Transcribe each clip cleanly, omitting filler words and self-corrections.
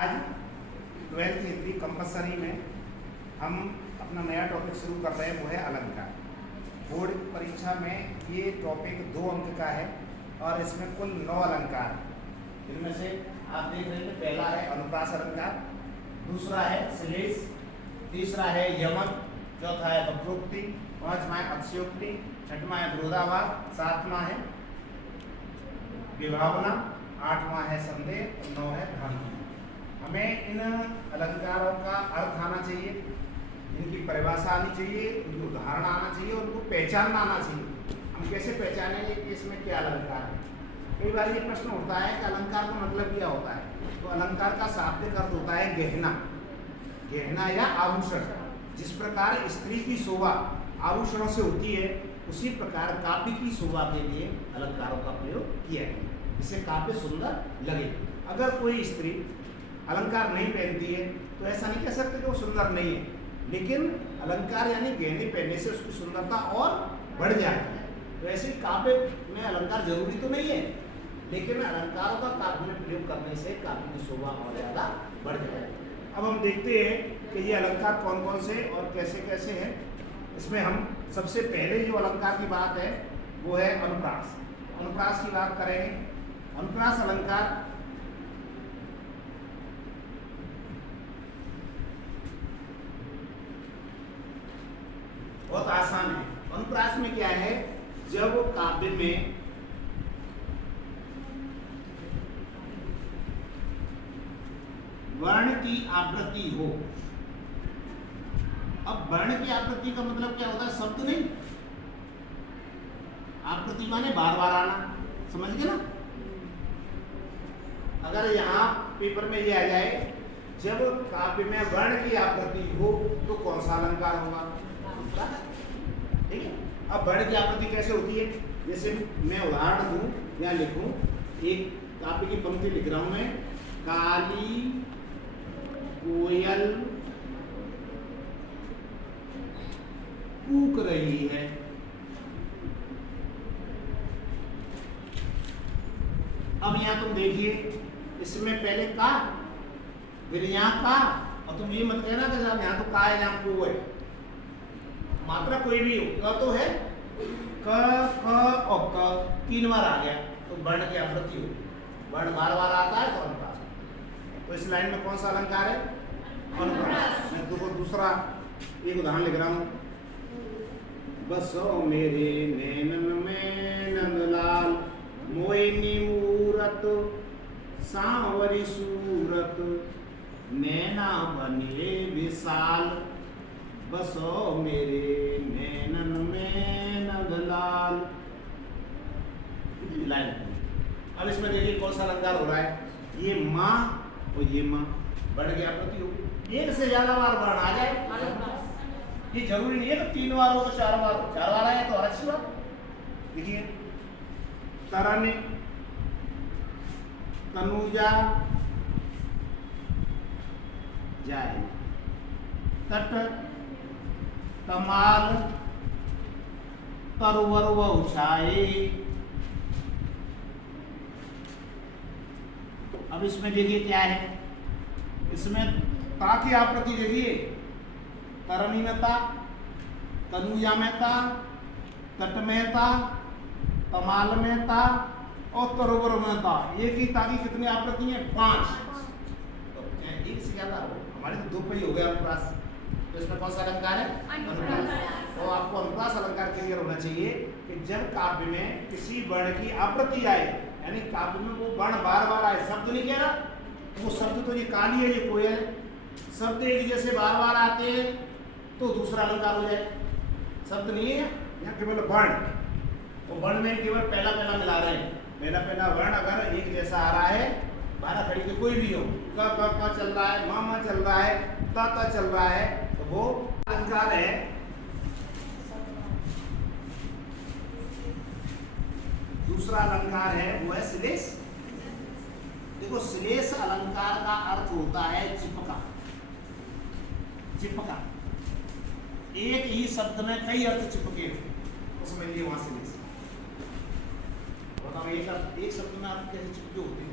आज 12th Hindi compulsory में हम अपना नया टॉपिक शुरू कर रहे हैं, वो है अलंकार। बोर्ड परीक्षा में ये टॉपिक 2 अंक का है और इसमें कुल 9 अलंकार हैं। इनमें से आप देख रहे हैं, पहला है अनुप्रास अलंकार, दूसरा है श्लेष, तीसरा है यमक, चौथा है वक्रोक्ति, पांचवा है अतिशयोक्ति, छठवां है विरोधाभास, सातवां है विभावना, आठवां है संदेह और 9 है भ्रांति। हमें इन अलंकारों का अर्थ आना चाहिए, इनकी परिभाषा आनी चाहिए, इनकी उदाहरण आना चाहिए और उनको पहचानना आना चाहिए। हम कैसे पहचानेंगे कि इसमें क्या अलंकार है? कई बार ये प्रश्न उठता है कि अलंकार का मतलब क्या होता है। तो अलंकार का शाब्दिक अर्थ होता है गहना, गहना या आभूषण। जिस प्रकार स्त्री की शोभा आभूषणों से होती है, उसी प्रकार काव्य की शोभा के लिए अलंकारों का प्रयोग किया गया, जिससे काव्य सुंदर लगे। अगर कोई स्त्री अलंकार नहीं पहनती है तो ऐसा नहीं कह सकते कि वो सुंदर नहीं है, लेकिन अलंकार यानी गहने पहनने से उसकी सुंदरता और बढ़ जाती है। तो ऐसे काव्य में अलंकार जरूरी तो नहीं है, लेकिन अलंकारों का काव्य में प्रयोग करने से काव्य की शोभा और ज़्यादा बढ़ जाएगी। अब हम देखते हैं कि ये अलंकार कौन कौन से और कैसे कैसे हैं। इसमें हम सबसे पहले जो अलंकार की बात है वो है अनुप्रास। अनुप्रास की बात करेंगे। अनुप्रास अलंकार बहुत आसान है। अनुप्रास में क्या है, जब काव्य में वर्ण की आवृत्ति हो। अब वर्ण की आवृत्ति का मतलब क्या होता है? शब्द नहीं, आवृत्ति माने बार बार आना, समझ गए ना। अगर यहाँ पेपर में ये आ जाए, जब काव्य में वर्ण की आवृत्ति हो तो कौन सा अलंकार होगा? ठीक है। अब वर्ण की आवृत्ति कैसे होती है? जैसे मैं उदाहरण दूं या लिखूं, एक काव्य की पंक्ति लिख रहा हूं मैं, काली कोयल कूक रही है। अब यहां तुम देखिए, इसमें पहले का, फिर यहाँ का, और तुम ये मत कहना कि साहब यहाँ तो का है, यहाँ को है। मात्रा कोई भी हो, क तो है, क और क 3 बार आ गया तो वर्ण की आवृत्ति हो। वर्ण बार बार आता है तो अनुप्रास। तो इस लाइन में कौन सा अलंकार है? अनुप्रास। मैं तुमको दूसरा एक उदाहरण लिख रहा हूँ। बसो मेरे नैनन में नंदलाल, मोहिनी मूरत सांवरी सूरत, नैना बने विशाल, बसो मेरे नैनन में नंदलाल। लाइन। अब इसमें देखिए कौन सा अलंकार हो रहा है। ये माँ और ये माँ, बढ़ गया प्रति हो, एक से ज्यादा बार वर्ण आ जाए। ये जरूरी नहीं है तो 3 बार हो तो 4 बार हो। 4 बार आए तो और अच्छी बात। देखिए, तरन, तनुजा जाए, तट, तमाल, तरवर व उछाए। अब इसमें देखिए क्या है, इसमें ता की आवृत्ति देखिए, तरनी में ता, तनुजा में ता, तट में ता, तमाल में ता और तरोवर में ता। एक ही ता की कितनी आवृत्ति है? 5। तो एक से ज्यादा हो, हमारे तो 2 पे ही हो गया अनुप्रास। तो इसमें कौन सा अलंकार है? अनुप्रास। तो आपको अनुप्रास अलंकार क्लियर होना चाहिए कि जब काव्य में किसी वर्ण की आवृत्ति आए, यानी काव्य में वो वर्ण बार बार आए, शब्द नहीं कह रहा, वो शब्द तो ये काली है, ये कोयल है, शब्द एक जैसे बार बार आते हैं तो दूसरा अलंकार हो जाए। शब्द नहीं है यहाँ, केवल वर्ण। तो वर्ण में केवल पहला पहला मिला रहे हैं। पहला पहला वर्ण अगर एक जैसा आ रहा है, 12 खड़ी के कोई भी हो, क चल रहा है, मा चल रहा है, ता चल रहा है, तो वो अलंकार है। दूसरा अलंकार है वो है श्लेष। देखो, श्लेष अलंकार का अर्थ होता है चिपका। चिपका, एक ही शब्द में कई अर्थ चिपके थे, उसमें लिए वहां श्लेष। बताओ, एक शब्द में अर्थ कैसे चिपके होते हैं?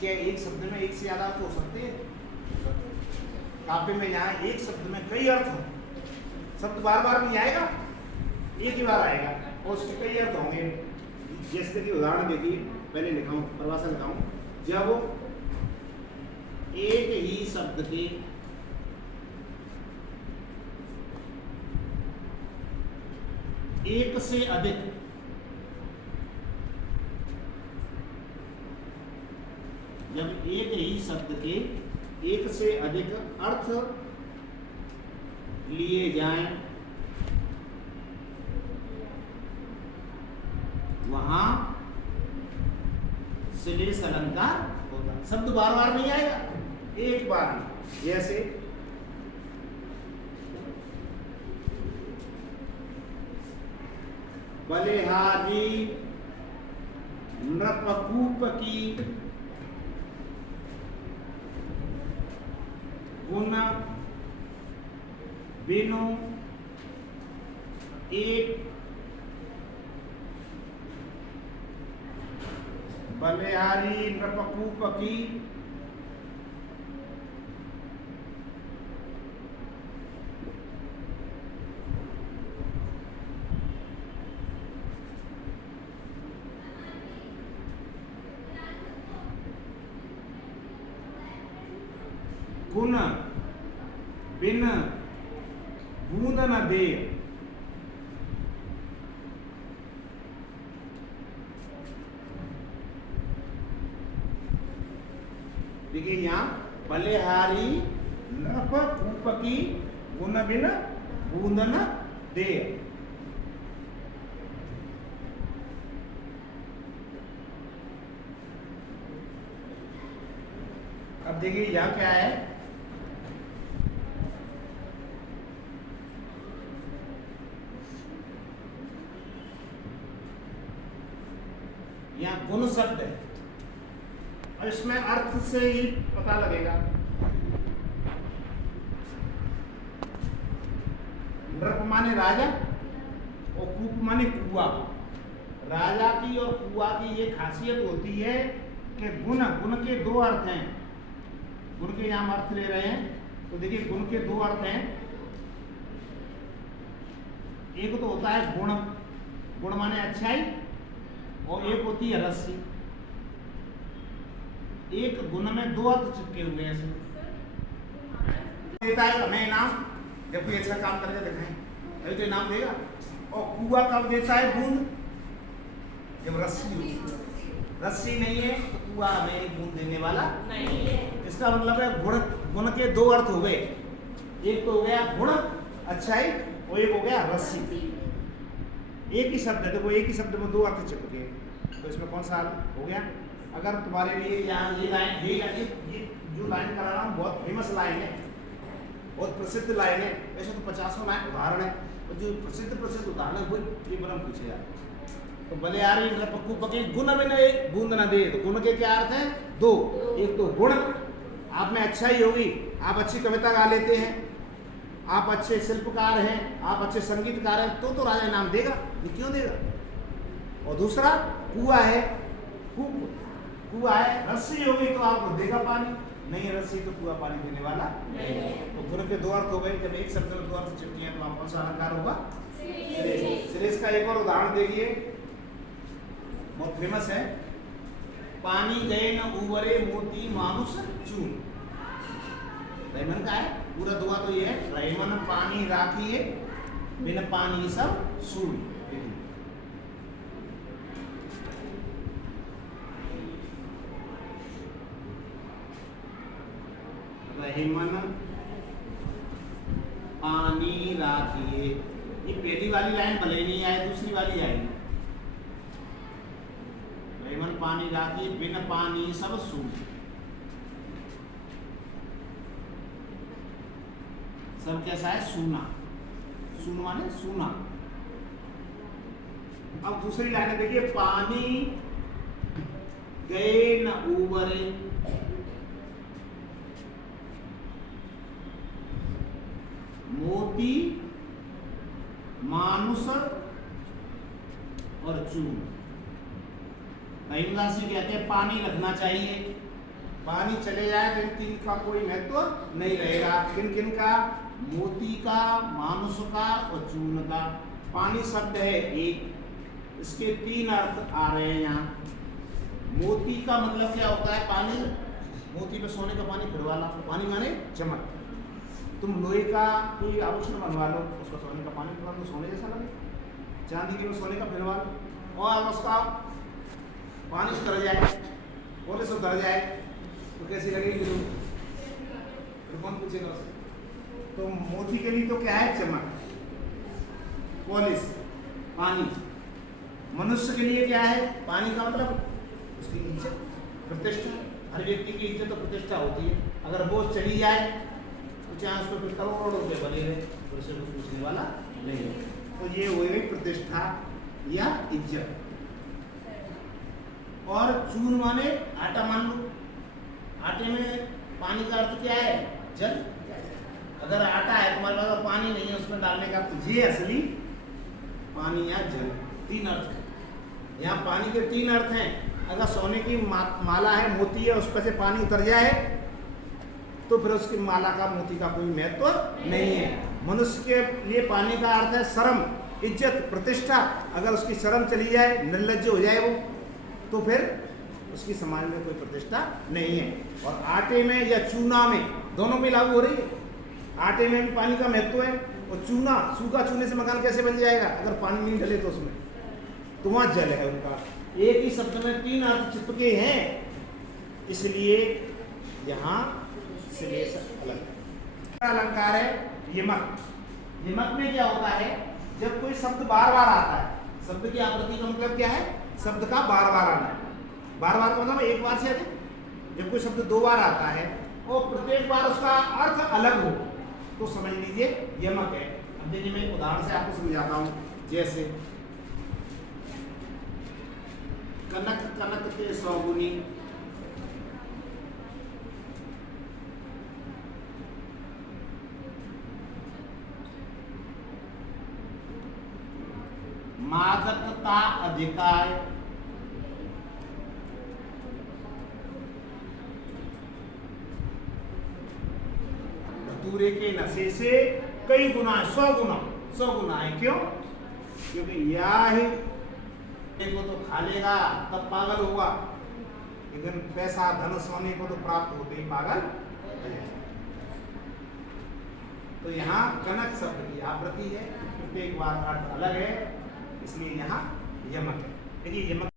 क्या एक शब्द में एक से ज्यादा अर्थ हो सकते हैं? काव्य में यहाँ एक शब्द में कई अर्थ हो, शब्द बार बार नहीं आएगा, एक ही बार आएगा और उसके कई अर्थ होंगे। जैसे कि उदाहरण देखिए, पहले लिखाऊं, परिभाषा लिखाऊं, जब एक ही शब्द के एक से अधिक जब एक ही शब्द के एक से अधिक अर्थ लिए जाएं, वहां श्लेष अलंकार होता। शब्द बार बार नहीं आएगा, एक बार। जैसे बलिहारी नृपकूप की गुण बिनु एक बलिहारी नृपकूप की गुण बिन बूंद न दे। देखिए यहाँ बलिहारी नृपकूप की गुण बिन बूंद न दे। अब देखिए यहाँ क्या है, यहाँ गुण शब्द है और इसमें अर्थ से ही पता लगेगा। नृप माने राजा और कूप माने कुआ। राजा की और कुआ की ये खासियत होती है कि गुण के दो अर्थ हैं। गुण के यहाँ हम अर्थ ले रहे हैं, तो देखिए गुण के दो अर्थ हैं। एक तो होता है गुण, गुण माने अच्छाई, और एक होती है रस्सी। एक गुण में दो अर्थ चिपके हुए हैं। देता है हमें इनाम, जब कोई अच्छा काम करके दिखाएं अभी तो इनाम देगा। और कुआ कब देता है? बूंद, जब रस्सी होती है। रस्सी नहीं है तो कुआ हमें बूंद देने वाला नहीं है। इसका मतलब है गुण के दो अर्थ हो गए। एक तो हो गया गुण अच्छाई और एक हो गया रस्सी। एक ही शब्द है, देखो एक ही शब्द में दो अर्थ चिपके, तो इसमें कौन सा हो गया? अगर तुम्हारे लिए यहाँ ये लाइन, ये जो लाइन करा रहा हूँ बहुत फेमस लाइन है, बहुत प्रसिद्ध लाइन है। वैसे तो 50 लाइन उदाहरण है, और जो प्रसिद्ध उदाहरण वो ये बरम पूछे यार। तो बलिहारी नृपकूप की गुण बिन बूंद न दे। तो गुण के क्या अर्थ हैं? दो। एक तो गुण, आप में अच्छाई होगी, आप अच्छी कविता गा लेते हैं, आप अच्छे शिल्पकार हैं, आप अच्छे संगीतकार हैं, तो राजा इनाम देगा, ये क्यों देगा? और दूसरा कुआ है, कुआ है, रस्सी होगी तो आपको देगा पानी, नहीं है रस्सी तो कुआ पानी देने वाला नहीं। तो गुण के दो अर्थ हो गए। जब एक शब्द में दो अर्थ चिपके हैं तो आप कौन सा अलंकार होगा? श्लेष का एक और उदाहरण देखिए, बहुत फेमस है। पानी गए न उबरे मोती मानुष चून। रैमन का है, पूरा दुआ तो ये है, रैमन पानी राखिए बिन पानी सब सून। रैमन पानी राखिए, ये पहली वाली लाइन भले ही नहीं आए, दूसरी वाली आएगी। रैमन पानी राखिए बिन पानी सब सून। सब कैसा है? सूना। सून माने सूना। अब दूसरी लाइन देखिए, पानी गए न उबरे, मोती मानुष और चून। रहीमदास जी कहते हैं पानी रखना चाहिए पानी चले जाए तो इन तीन का कोई महत्व नहीं रहेगा। किन किन का? मोती का, मानुष का और चूर्ण का। पानी शब्द है एक, इसके तीन अर्थ आ रहे हैं यहाँ। मोती का मतलब क्या होता है? पानी, मोती पे सोने का पानी फिर वाला, पानी माने चमक। तुम लोहे का कोई आभूषण बनवा लो, उसका सोने का पानी फिरवा लो, सोने जैसा लगे। चांदी के सोने का फिरवा लो और उसका पानी उतर जाए, बोले से उतर जाए तो कैसी लगेगी? तो कौन पूछेगा उसे? तो मोती के लिए तो क्या है? चमक, पॉलिश, पानी। मनुष्य के लिए क्या है? पानी का मतलब उसकी इज्जत, प्रतिष्ठा। हर व्यक्ति की इज्जत और प्रतिष्ठा होती है। अगर वो चली जाए तो चाहे उसको फिर करोड़ों रुपए बने रहे तो उसे कुछ पूछने वाला नहीं है। तो ये हो गई प्रतिष्ठा या इज्जत। और चूर्ण माने आटा मान लो। आटे में पानी का अर्थ क्या है? जल। अगर आटा है तुम्हारे पास पानी नहीं है उसमें डालने का, तो ये असली पानी या जल। तीन अर्थ है यहाँ। पानी के तीन अर्थ हैं। अगर सोने की माला है, मोती है, उस पर से पानी उतर जाए तो फिर उसकी माला का, मोती का कोई महत्व नहीं है। मनुष्य के लिए पानी का अर्थ है शर्म, इज्जत, प्रतिष्ठा। अगर उसकी शर्म चली जाए, निर्लज्ज हो जाए वो, तो फिर उसकी समाज में कोई प्रतिष्ठा नहीं है। और आटे में या चूना में, दोनों में लागू हो रही है। आटे में भी पानी का महत्व है और चूना, सूखा चूने से मकान कैसे बन जाएगा अगर पानी नहीं डले तो उसमें? तो वहाँ जल है उनका। एक ही शब्द में तीन अर्थ चिपके हैं, इसलिए यहाँ श्लेष अलग। अलंकार है यमक। यमक में क्या होता है? जब कोई शब्द बार बार आता है, शब्द की आवृत्ति का मतलब क्या है? शब्द का बार बार आना। बार बार का मतलब एक बार से अधिक। जब कोई शब्द दो बार आता है और प्रत्येक बार उसका अर्थ अलग हो तो समझ लीजिए यमक है। अब देखिए मैं एक उदाहरण से आपको समझाता हूँ। जैसे कनक कनक के सौगुनी, मागतता अधिकाय, धतूरे के नशे से कई गुना, 100 गुना, 100 गुना है। क्यों? क्योंकि या ही को तो खा लेगा तब पागल होगा, लेकिन पैसा, धन, सोने को तो प्राप्त होते ही पागल हो जाएगा। तो यहाँ कनक शब्द की आवृत्ति है, प्रत्येक बार अर्थ अलग है, इसलिए यहाँ यमक है। देखिए यमक